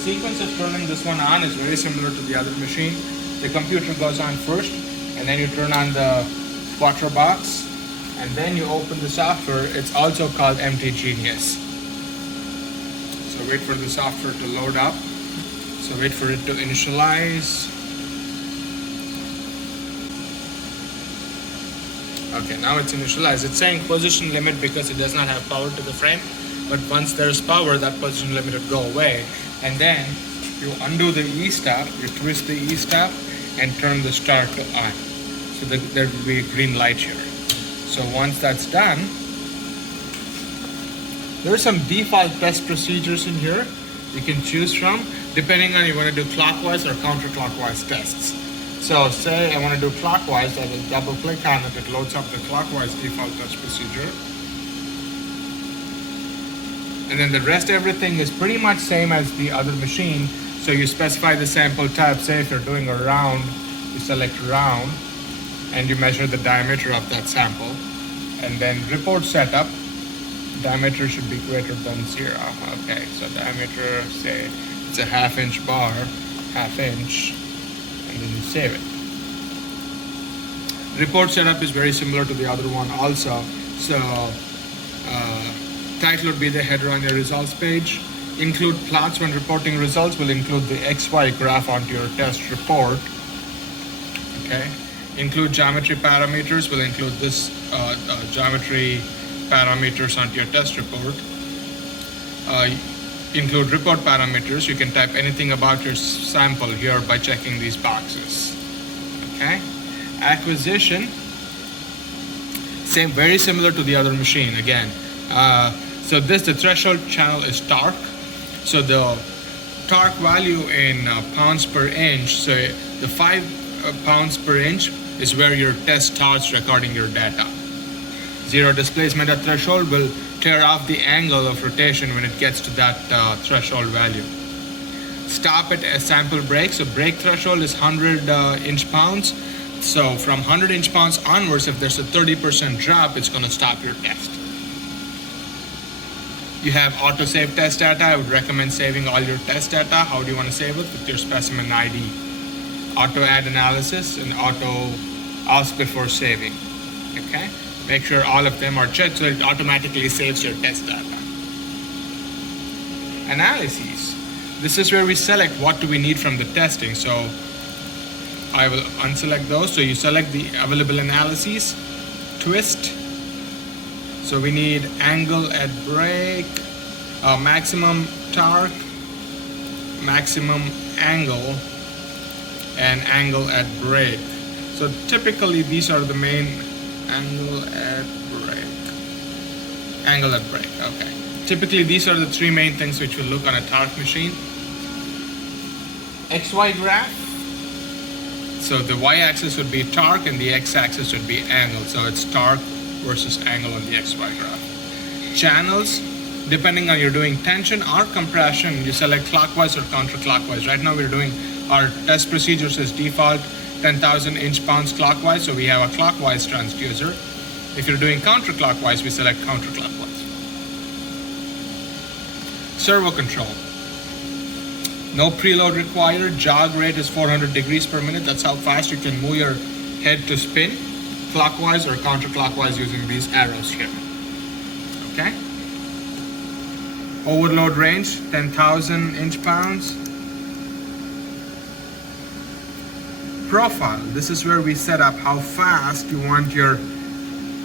sequence of turning this one on is very similar to the other machine. The computer goes on first, and then you turn on the quattro box, and then you open the software. It's also called MT Genius. So wait for the software to load up. So wait for it to initialize. Okay, now it's initialized. It's saying position limit because it does not have power to the frame. But once there's power, that position limit will go away. And then you undo the E-stop, you twist the E-stop, and turn the start to on. So there will be a green light here. So once that's done, there are some default test procedures in here you can choose from, depending on you want to do clockwise or counterclockwise tests. So say I want to do clockwise, I will double click on it, it loads up the clockwise default test procedure. And then the rest everything is pretty much same as the other machine. So you specify the sample type. Say if you're doing a round, you select round and you measure the diameter of that sample. And then report setup, diameter should be greater than 0. Okay, so diameter, say it's a 1/2 inch bar, 1/2 inch, and then you save it. Report setup is very similar to the other one also. So title would be the header on your results page. Include plots when reporting results will include the XY graph onto your test report. Okay. Include geometry parameters will include this geometry parameters onto your test report. Include report parameters. You can type anything about your sample here by checking these boxes. Okay. Acquisition. Same, very similar to the other machine again. So the threshold channel is torque. So the torque value in pounds per inch, so the 5 pounds per inch is where your test starts recording your data. Zero displacement at threshold will clear off the angle of rotation when it gets to that threshold value. Stop at a sample break. So break threshold is 100 inch pounds. So from 100 inch pounds onwards, if there's a 30% drop, it's going to stop your test. You have auto save test data. I would recommend saving all your test data. How do you want to save it? With your specimen ID. Auto add analysis and auto ask before saving. Okay? Make sure all of them are checked so it automatically saves your test data. Analyses. This is where we select what do we need from the testing. So I will unselect those. So you select the available analyses, twist. So we need angle at break, maximum torque, maximum angle, and angle at break. So typically these are the main angle at break. Angle at break, okay. Typically these are the 3 main things which will look on a torque machine. XY graph. So the y-axis would be torque and the x-axis would be angle. So it's torque versus angle on the XY graph. Channels, depending on you're doing tension or compression, you select clockwise or counterclockwise. Right now we're doing our test procedures as default 10,000 inch pounds clockwise, so we have a clockwise transducer. If you're doing counterclockwise, we select counterclockwise. Servo control. No preload required. Jog rate is 400 degrees per minute. That's how fast you can move your head to spin, clockwise or counterclockwise using these arrows here. Okay. Overload range, 10,000 inch pounds. Profile. This is where we set up how fast you want your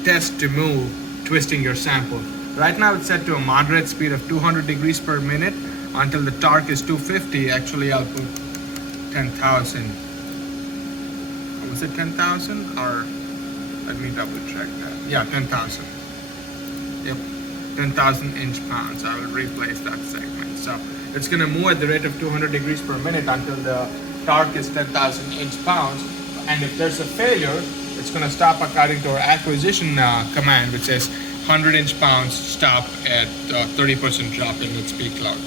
test to move, twisting your sample. Right now it's set to a moderate speed of 200 degrees per minute until the torque is 250. Actually, I'll put 10,000. Was it 10,000 or? Let me double check that. Yeah, 10,000. Yep, 10,000 inch pounds. I will replace that segment. So it's going to move at the rate of 200 degrees per minute until the torque is 10,000 inch pounds. And if there's a failure, it's going to stop according to our acquisition command, which says 100 inch pounds, stop at 30% drop in its peak load.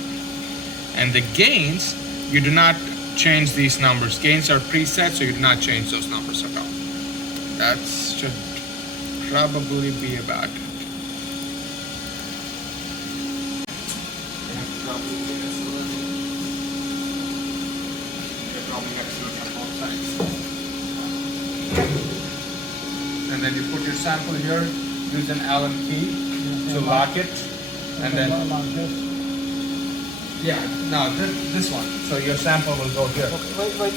And the gains, you do not change these numbers. Gains are preset, so you do not change those numbers at all. That should probably be about it. excellent on both sides. And then you put your sample here, use an Allen key to lock it, and then yeah, no, this one. So your sample will go here. Okay, wait.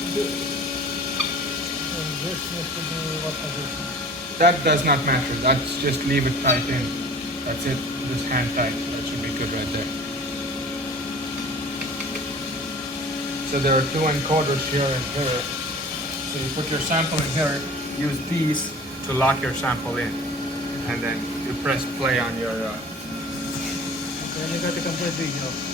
This needs to be what position? That does not matter. That's just leave it tight in. That's it. Just hand tight. That should be good right there. So there are two encoders here and here. So you put your sample in here. Use these to lock your sample in, and then you press play on your. Okay, you got the complete video.